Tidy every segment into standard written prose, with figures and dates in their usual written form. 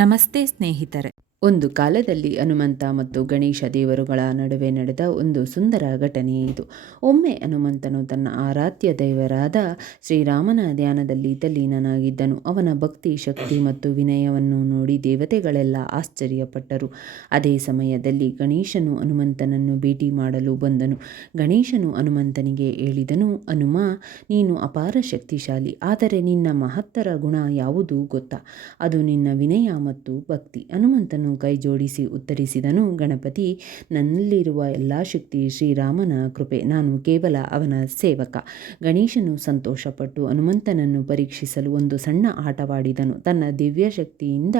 ನಮಸ್ತೆ ಸ್ನೇಹಿತರೆ. ಒಂದು ಕಾಲದಲ್ಲಿ ಹನುಮಂತ ಮತ್ತು ಗಣೇಶ ದೇವರುಗಳ ನಡುವೆ ನಡೆದ ಒಂದು ಸುಂದರ ಘಟನೆ ಇದು. ಒಮ್ಮೆ ಹನುಮಂತನು ತನ್ನ ಆರಾಧ್ಯ ದೇವರಾದ ಶ್ರೀರಾಮನ ಧ್ಯಾನದಲ್ಲಿ ತಲ್ಲೀನನಾಗಿದ್ದನು. ಅವನ ಭಕ್ತಿ, ಶಕ್ತಿ ಮತ್ತು ವಿನಯವನ್ನು ನೋಡಿ ದೇವತೆಗಳೆಲ್ಲ ಆಶ್ಚರ್ಯಪಟ್ಟರು. ಅದೇ ಸಮಯದಲ್ಲಿ ಗಣೇಶನು ಹನುಮಂತನನ್ನು ಭೇಟಿ ಮಾಡಲು ಬಂದನು. ಗಣೇಶನು ಹನುಮಂತನಿಗೆ ಹೇಳಿದನು, ಹನುಮ, ನೀನು ಅಪಾರ ಶಕ್ತಿಶಾಲಿ, ಆದರೆ ನಿನ್ನ ಮಹತ್ತರ ಗುಣ ಯಾವುದು ಗೊತ್ತಾ? ಅದು ನಿನ್ನ ವಿನಯ ಮತ್ತು ಭಕ್ತಿ. ಹನುಮಂತನು ಕೈ ಜೋಡಿಸಿ ಉತ್ತರಿಸಿದನು, ಗಣಪತಿ, ನನ್ನಲ್ಲಿರುವ ಎಲ್ಲ ಶಕ್ತಿ ಶ್ರೀರಾಮನ ಕೃಪೆ, ನಾನು ಕೇವಲ ಅವನ ಸೇವಕ. ಗಣೇಶನು ಸಂತೋಷಪಟ್ಟು ಹನುಮಂತನನ್ನು ಪರೀಕ್ಷಿಸಲು ಒಂದು ಸಣ್ಣ ಆಟವಾಡಿದನು. ತನ್ನ ದಿವ್ಯ ಶಕ್ತಿಯಿಂದ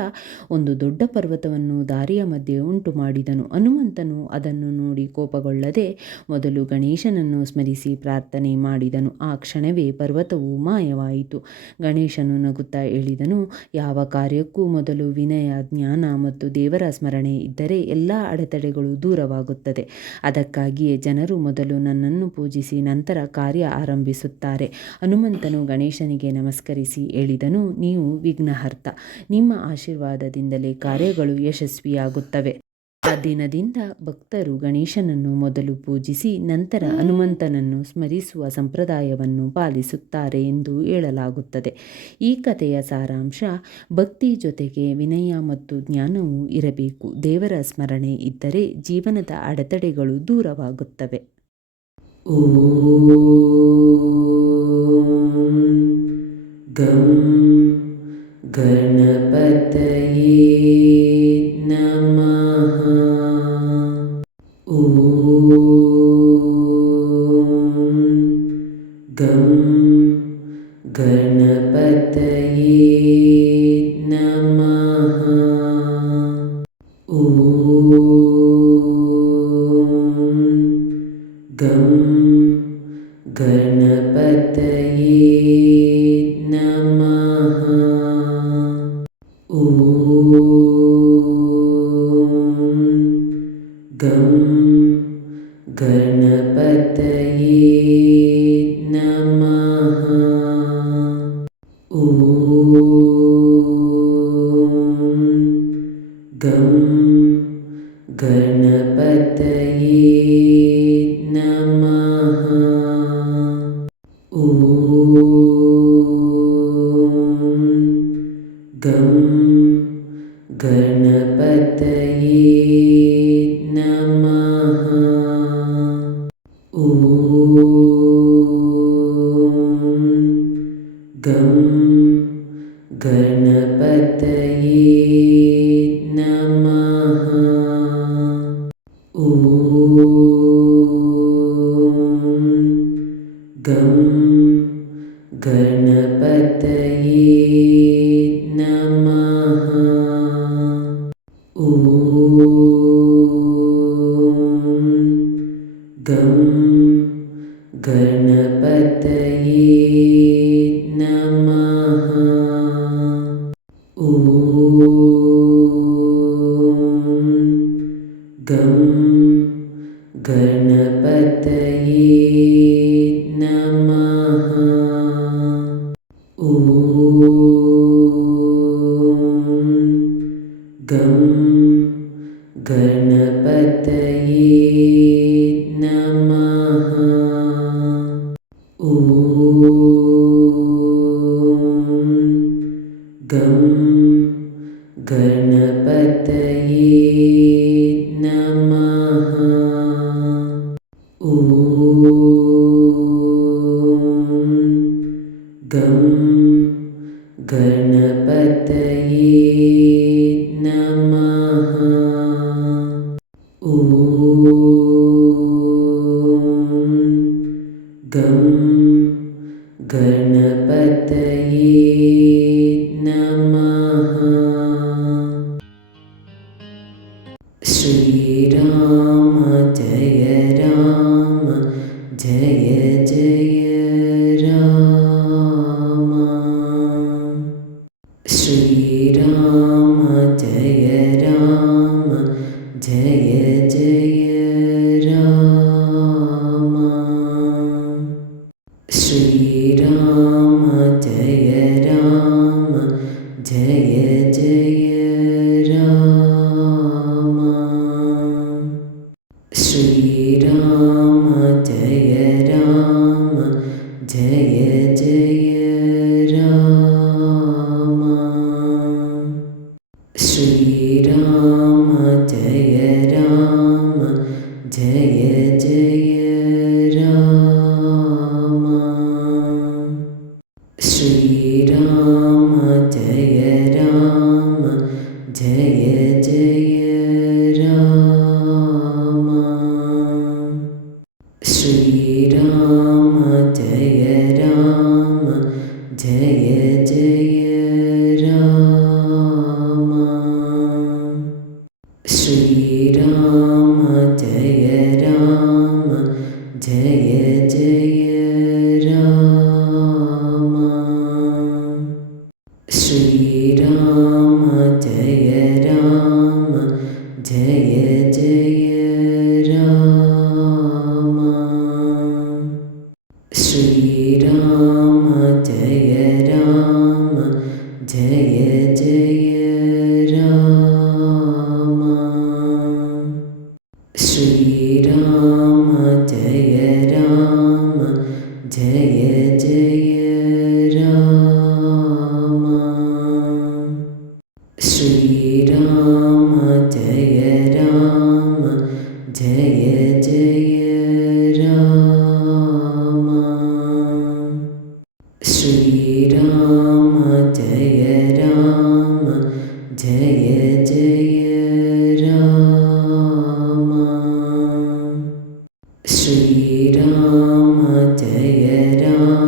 ಒಂದು ದೊಡ್ಡ ಪರ್ವತವನ್ನು ದಾರಿಯ ಮಧ್ಯೆ ಉಂಟು ಮಾಡಿದನು. ಹನುಮಂತನು ಅದನ್ನು ನೋಡಿ ಕೋಪಗೊಳ್ಳದೆ ಮೊದಲು ಗಣೇಶನನ್ನು ಸ್ಮರಿಸಿ ಪ್ರಾರ್ಥನೆ ಮಾಡಿದನು. ಆ ಕ್ಷಣವೇ ಪರ್ವತವು ಮಾಯವಾಯಿತು. ಗಣೇಶನು ನಗುತ್ತಾ ಹೇಳಿದನು, ಯಾವ ಕಾರ್ಯಕ್ಕೂ ಮೊದಲು ವಿನಯ, ಜ್ಞಾನ ಮತ್ತು ದೇವರ ಸ್ಮರಣೆ ಇದ್ದರೆ ಎಲ್ಲ ಅಡೆತಡೆಗಳು ದೂರವಾಗುತ್ತದೆ. ಅದಕ್ಕಾಗಿಯೇ ಜನರು ಮೊದಲು ನನ್ನನ್ನು ಪೂಜಿಸಿ ನಂತರ ಕಾರ್ಯ ಆರಂಭಿಸುತ್ತಾರೆ. ಹನುಮಂತನು ಗಣೇಶನಿಗೆ ನಮಸ್ಕರಿಸಿ ಹೇಳಿದನು, ನೀವು ವಿಘ್ನಹರ್ತ. ನಿಮ್ಮ ಆಶೀರ್ವಾದದಿಂದಲೇ ಕಾರ್ಯಗಳು ಯಶಸ್ವಿಯಾಗುತ್ತವೆ. ಆ ದಿನದಿಂದ ಭಕ್ತರು ಗಣೇಶನನ್ನು ಮೊದಲು ಪೂಜಿಸಿ ನಂತರ ಹನುಮಂತನನ್ನು ಸ್ಮರಿಸುವ ಸಂಪ್ರದಾಯವನ್ನು ಪಾಲಿಸುತ್ತಾರೆ ಎಂದು ಹೇಳಲಾಗುತ್ತದೆ. ಈ ಕಥೆಯ ಸಾರಾಂಶ, ಭಕ್ತಿ ಜೊತೆಗೆ ವಿನಯ ಮತ್ತು ಜ್ಞಾನವೂ ಇರಬೇಕು. ದೇವರ ಸ್ಮರಣೆ ಇದ್ದರೆ ಜೀವನದ ಅಡೆತಡೆಗಳು ದೂರವಾಗುತ್ತವೆ. ಓಂ ಗಂ ಗಣಪತಯೇ ನಮಃ. ಓಂ ಗಂ ಗಣಪತಯೇ ನಮಃ. ಓಂ ಗಂ ಗಣಪತಯೇ ನಮಃ. ಓಂ ಗಂ ಗಣಪತಯೇ ನಮಃ. ಓಂ ಗಂ ಗಣಪತಯೇ ನಮಃ. ಓಂ ಗಂ ಗಣಪತಯೇ ನಮಃ. ಓಂ ಗಂ ಗಣಪತಯೇ ನಮಃ. ಓಂ ಗಂ ಗಣಪತಯೇ ನಮಃ. ಓಂ ಗಂ ಗಣಪತಯೇ ನಮಃ. ಓಂ ಗಂ ಗಣಪತಯೇ ನಮಃ. ಓಂ ಗಂ ಗಣಪತಯೇ ನಮಃ. ಓಂ ಗಂ ಗಣಪತಯೇ ನಮಃ. ಓಂ ಗಂ ಗಣಪತಯೇ ನಮಃ. ಓಂ ಗಂ ಗಣಪತಯೇ ನಮಃ. ಶ್ರೀರಾಮ ಜಯ ರಾಮ ಜಯ ಜಯ ರಾಮ. ಶ್ರೀರಾಮ ಜಯ ರಾಮ ಜಯ ಜಯ ರಾಮ. ಶ್ರೀರಾಮ ಜಯ ರಾಮ ಜಯ ಜಯ ಶ್ರೀರಾಮ ಜಯ ರಾಮ ಜಯ ಜಯ ರಾಮ. ಶ್ರೀರಾಮ ಜಯ ರಾಮ ಜಯ ಜಯ ರಾಮ. ಶ್ರೀರಾಮ ಜಯ ರಾಮ ಜಯ ಜಯ ರಾಮ. ಶ್ರೀರಾಮ ಜಯ ರಾಮ ಜಯ ಜಯ ರಾಮ. ಶ್ರೀರಾಮ ಜಯ ರಾಮ ಜಯ ಜಯ ರಾಮ. ಶ್ರೀರಾಮ ಜಯ ರಾಮ ಜಯ ಜಯ ರಾಮ. ಶ್ರೀರಾಮ ಜಯ ರಾಮ ಜಯ ಜಯ ರಾಮ. ಶ್ರೀರಾಮ ಜಯ ರಾಮ ಜಯ ಜಯ ರಾಮ. ಶ್ರೀರಾಮ ಜಯ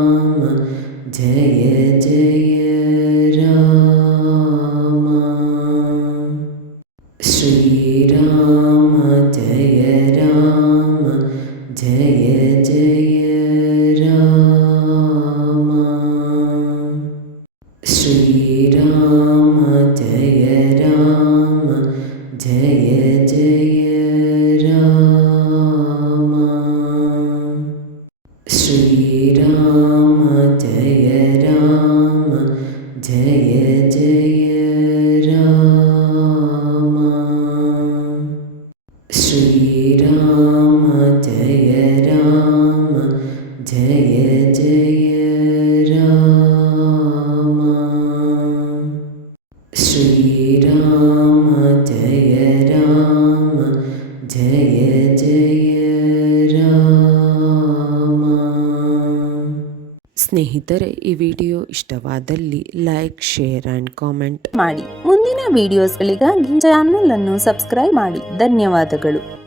ರಾಮ ಜಯ ಜಯ ರಾಮ. ಶ್ರೀರಾಮ ಜಯ ರಾಮ ಜಯ ಜಯ ರಾಮ. ಶ್ರೀರಾಮ ಜಯ ರಾಮ ಜಯ ಜಯ ರಾಮ. ಶ್ರೀರಾಮ ಜಯ ರಾಮ ಜಯ ಜಯ ರಾಮ. ಶ್ರೀರಾಮ ಜಯ ರಾಮ ಜಯ ಜಯ ರಾಮ. ಶ್ರೀರಾಮ ಜಯ ರಾಮ ಜಯ ಜಯ ರಾಮ. ಸ್ನೇಹಿತರೆ, ಈ ವಿಡಿಯೋ ಇಷ್ಟವಾದಲ್ಲಿ ಲೈಕ್, ಶೇರ್ ಆ್ಯಂಡ್ ಕಾಮೆಂಟ್ ಮಾಡಿ. ಮುಂದಿನ ವಿಡಿಯೋಸ್ಗಳಿಗಾಗಿ ಚಾನಲ್ ಅನ್ನು ಸಬ್ಸ್ಕ್ರೈಬ್ ಮಾಡಿ. ಧನ್ಯವಾದಗಳು.